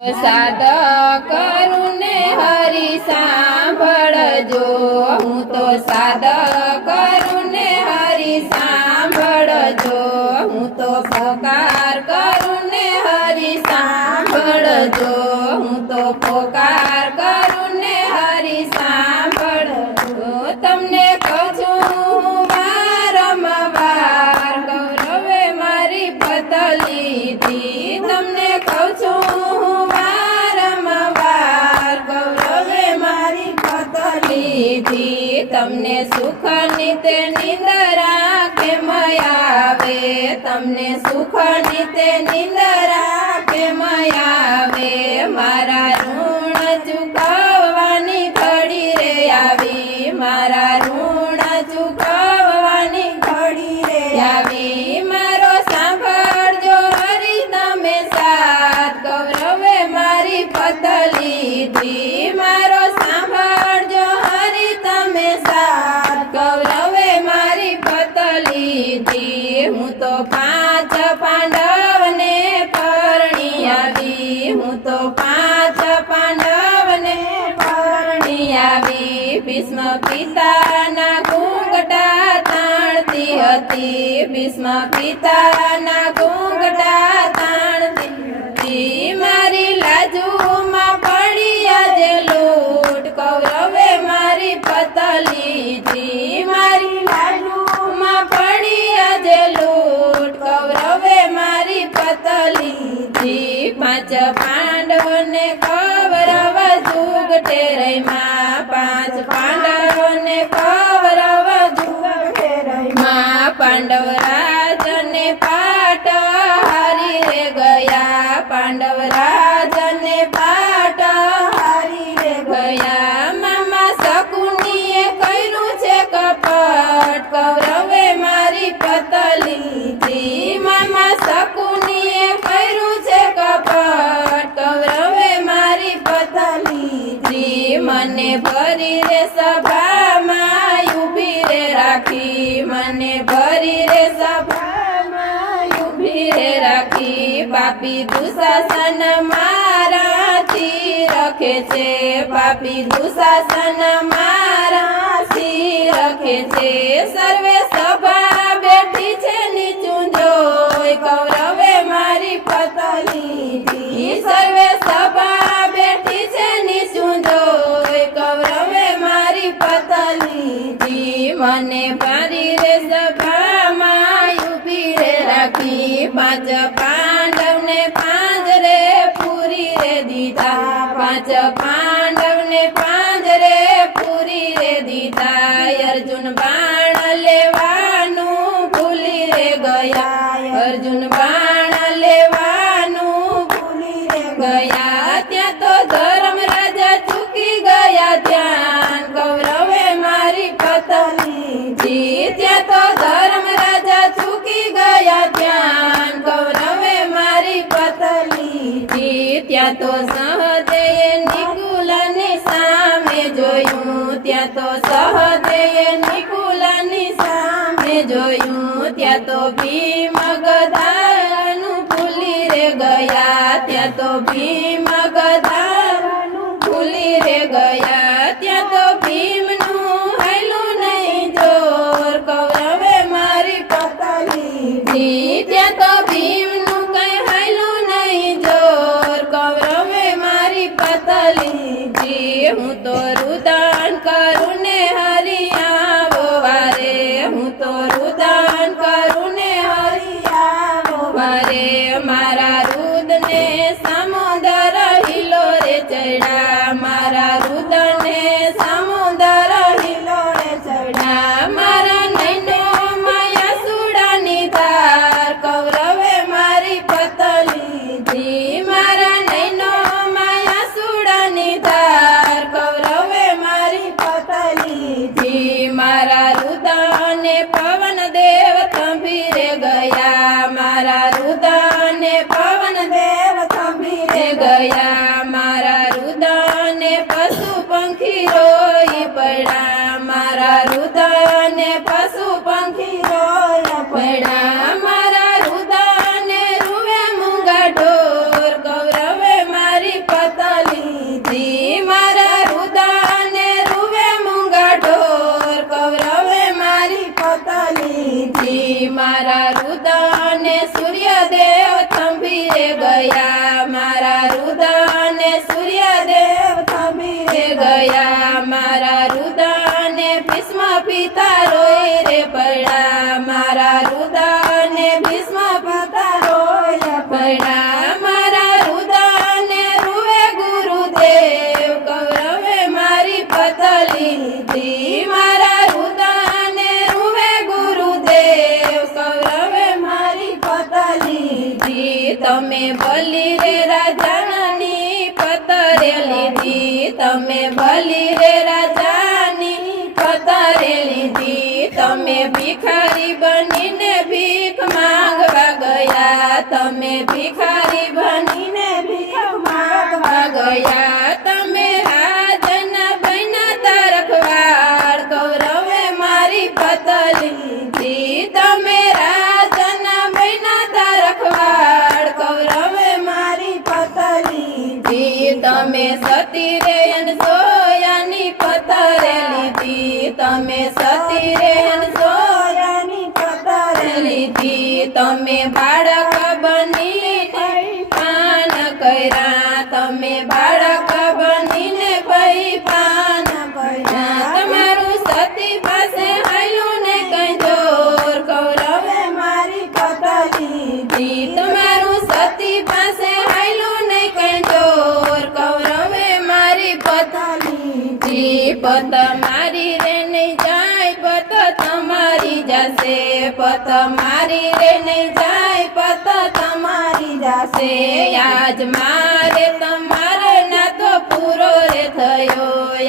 સાદ કરું ને હરી સાંભળજો, હું તો સાદ કરું ને હરી સાંભળજો, હું તો પોકાર કરું ને હરી સાંભળજો, હું તો પોકાર કરું ને હરી સાંભળજો. તમને કહું છું વારંવાર ગૌરવે મારી પત લીધી, તમને કહું છું તમને સુખ નીતે નિંદરા કેમ આવે, તમને સુખ નીતે નિંદરા કેમ આવે, મારા ઋણ ચૂકવવાની ઘડી રે આવી, મારા ઋણ ચૂકવવાની ઘડી રે આવી, મારો સાંભળજો હરી તમે સાથ ગૌરવે મારી પત લીધી, મારો સાંભળજો હરી તમે સાથ ગૌરવે મારી પત લીધી. હું તો 5 પાંડવને પરણી આવી, હું તો 5 પાંડવને પરણી આવી, ભીષ્મ પિતાના ઘૂંઘટા તાણતી હતી, ભીષ્મ પિતાના ઘૂંઘટા તાણતી હતી, મારી લાજુમાં પડી આજે લૂટ કૌરવે મારી પત લીધી, મારી લાજુમાં પડી આજે લૂટ કૌરવે મારી પત લીધી. 5 પાંડવોને કૌરવ જુગટે રમ્યા, 5 પાંડવોને કૌરવ જુગટે રમ્યા, પાંડવ રાજને પાટ હારી રે ગયા, પાંડવ રાજને પાટ હારી રે ગયા, મામા શકુનીએ કર્યું છે કપટ કૌરવે મારી પત લીધી, મામા શકુનીએ કર્યું છે કપટ કૌરવે મારી પત લીધી, મને ભરી રે સભામાં ઊભી રે રાખી, મને ભરી રે સભામાં ઊભી રે રાખી, પાપી દુશાસન મારાથી રખે છે, પાપી દુશાસન મારાથી રખે છે, સર્વે સભા બેઠી છે નીચું જોઈ કૌરવે મારી પત લીધી, સર્વે સભા બેઠી છે નીચું જોઈ કૌરવે મારી પત લીધી, મને પારી રે સભામાં ઊભી રે રાખી, 5 પાંડવને પાંજરે પૂરી રે દીધા, 5 પાંડવને પાંજરે પૂરી રે દીધા, અર્જુન બાણ લેવાનું ભૂલી રે ગયા, અર્જુન બાણ લેવાનું ભૂલી રે ગયા, ત્યાં તો ધર્મરાજા ચૂકી ગયા ધ્યાન કૌરવે મારી પત લીધી, ત્યાં તો ધર્મરાજા ચૂકી ગયા ધ્યાન કૌરવે મારી પત લીધી, ત્યાં તો સહદેવે નિકુલની સામે જોયું, ત્યાં તો સહદેવે નિકુલની સામે જોયું, ત્યાં તો ભીમ ગદાનું ભૂલી રે ગયા, ત્યાં તો ભીમ ગદાનું ભૂલી રે ગયા, ત્યાં તો ભીમનું હાલ્યું નહીં જોર કૌરવે મારી પત લીધી, ત્યાં તો ભીમનું કઈ હાલ્યું નહીં જોર કૌરવે મારી પત લીધી, હું તો રુદન કરું ને હરી આવો વારે, હું તો રુદન કરું ને હરી આવો વારે, મારા રુદને સમુદર હિલો રે ચડ્યા, મારા રુદને સમુદર હિલો રે ચડ્યા, મારા નૈનો માયા સુડાની ધાર કૌરવે મારી પત લીધી, મારા નૈનો માયા સુડાની ધાર કૌરવે મારી પત લીધી, મારા રુદને પવન દેવ થંભી રે ગયા, મારા રુદને પવન દેવ થંભી રે ગયા, મારા રુદને પશુ પંખી રોઈ પડ્યા, મારા રુદને પશુ પંખી રોઈ પડ્યા, મારા રુદને રૂવે મૂંગા ઢોર કૌરવે મારી તમે ભિખારી બનીને ભીખ માંગવા ગયા તમે રાજના બન્યા તા રખવાળ કૌરવે મારી પતલી લીધી તમે રાજના બન્યા તા રખવાળ કૌરવે મારી પતલી લીધી તમે સતી રે અનસોયાની પતરે લીધી તમે સતી રે અનસોયાની પતરે લીધી તમે બાળક બનીને પાન કર્યા તમે બાળક બનીને ભાઈ પાન કર્યા તમારું સતી પાસે હાલ્યું ને કઈ જોર કૌરવે મારી પતલી લીધી તમારું સતી પાસે હાલ્યું ને કઈ જોર કૌરવે મારી પતલી લીધી પત મારી રે નહીં જાય પત તમારી જશે પત મારી રે નહીં જાય પત તમારી જશે આજ મારે તમારે ના તો પૂરો રે થયો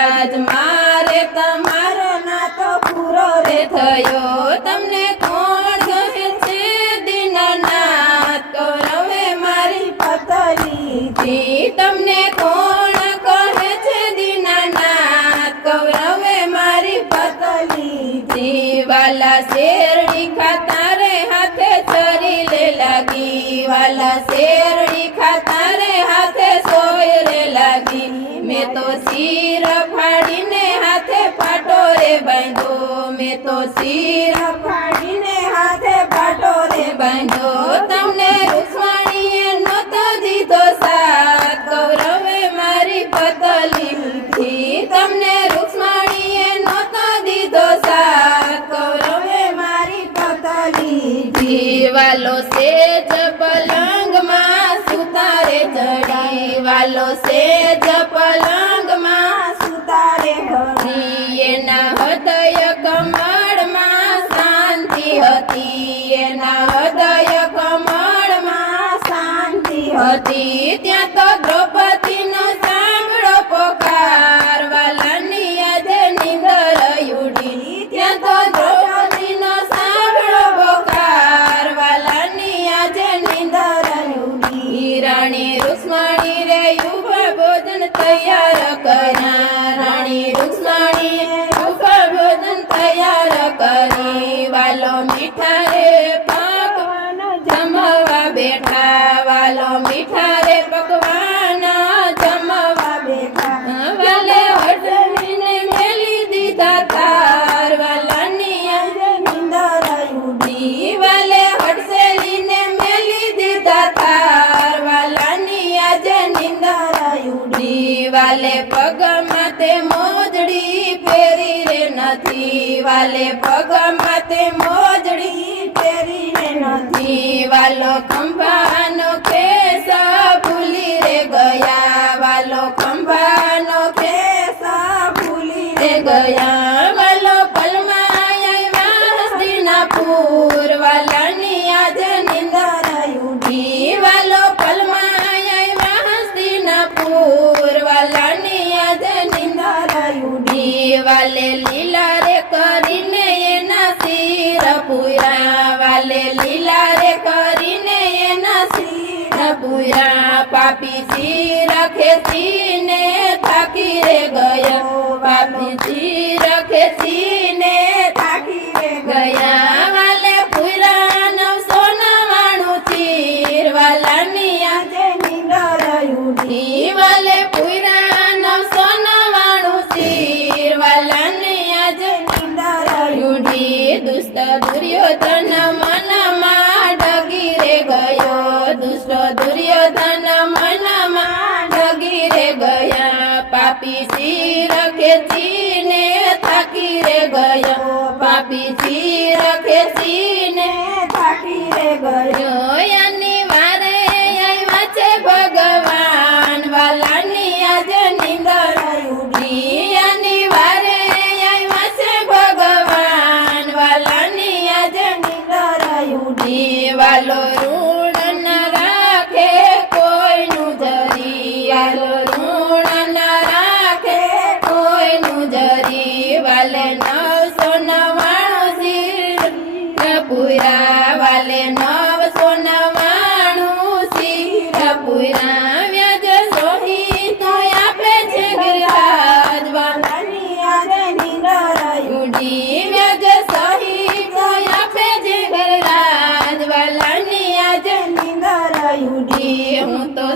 આજ મારે તમારો ના તો પૂરો રે થયો તમને કોણ કહે છે દીનનાથ કૌરવે મારી પતલી લીધી તમને કોણ કહે છે દીનનાથ કૌરવે મારી પતલી લીધી વાલા શેરડી ખાતા રે હાથે છરી લે લાગી વાલા શેરડી ખાતા રે હાથે સોય રે લાગી મેં તો શિર ફાડીને હાથે પાટો રે બાંધો મેં તો શિર ફાડીને હાથે પાટો રે બાંધો તમને રૂક્ષ્મણીએ નહોતો દીધો સાથ કૌરવે મારી પતલી લીધી તમને રૂક્ષ્મણીએ નહોતો દીધો સાથ કૌરવે મારી પતલી લીધી વાલો સેજ પલંગમાં સુતારે ચડી વાલો સેજ પલંગમાં સુતારે ચડી એના હૃદય કમળમાં શાંતિ હતી એના હૃદય કમળમાં શાંતિ હતી ત્યાં તો દ્રૌપદીનો સાંભળો પોકાર વાલાની આજે નિંદર ઉડી ત્યાં તો દ્રૌપદીનો સાંભળો પોકાર વાલાની આજે નિંદર ઉડી રાણી રૂક્ષ્મણી રે યુવા ભોજન તૈયાર કર્યા રાણી રૂક્ષ્મણીએ યુવા ભોજન તૈયાર કરી વાલો મીઠા રે પકવાન જમવા બેઠા વાલો મીઠા રે પકવાન જમવા બેઠા વાલે વડલીને મેલી દીધા તાર વાલાની આજે નિંદર ઉડી વાલે હડસેલીને મેલી દીધા તાર વાલાની આજે નિંદર ઉડી વાલે પગમાં તે મોજડી ફેરી રે નથી વાલે પગમાં તે મોજડી ફેરી રે નથી વાલો ખંભાનો ખેસ ભૂલી રે ગયા વાલો ખંભાનો ખેસ ભૂલી રે ગયા વાલો પલમાં આવ્યા હસ્તિનાપુર વાલાની આજે નિંદર ઉડી વાલો પલમાં આવ્યા હસ્તિનાપુર વાલાની આજે નિંદર ઉડી વાલે લીલા રે કરીને એના શિર પૂરા વાલે લીલા રે કરીને એના શિર પૂરા પાપી શિર ખેંચીને થાકી રે ગયો પાપી શિર ખેંચીને થાકી રે ગયા વાલે પૂરા 999 ચીર વાલાની આજે નિંદર ઉડી વાલે પૂરા 999 ચીર વાલાની આજે નિંદર ઉડી દુષ્ટ દુર્યોધન મનમાં ડગી રે ગયો દુષ્ટ દુર્યોધન મનમાં ડગી રે ગયા પાપી શિર ખેંચીને થાકી રે ગયો પાપી શિર ખેંચીને થાકી રે ગયો યાની વારે આવ્યા છે ભગવાન વાલાની આજે નિંદર ઉડી યાની વારે આવ્યા છે ભગવાન વાલાની આજે નિંદર ઉડી વાલો ઋણ ન રાખે કોઈનું જરી વાલો ઋણ ન રાખે કોઈનું જરી વાલે 999 શિર પૂરા વાલે 999 હું તો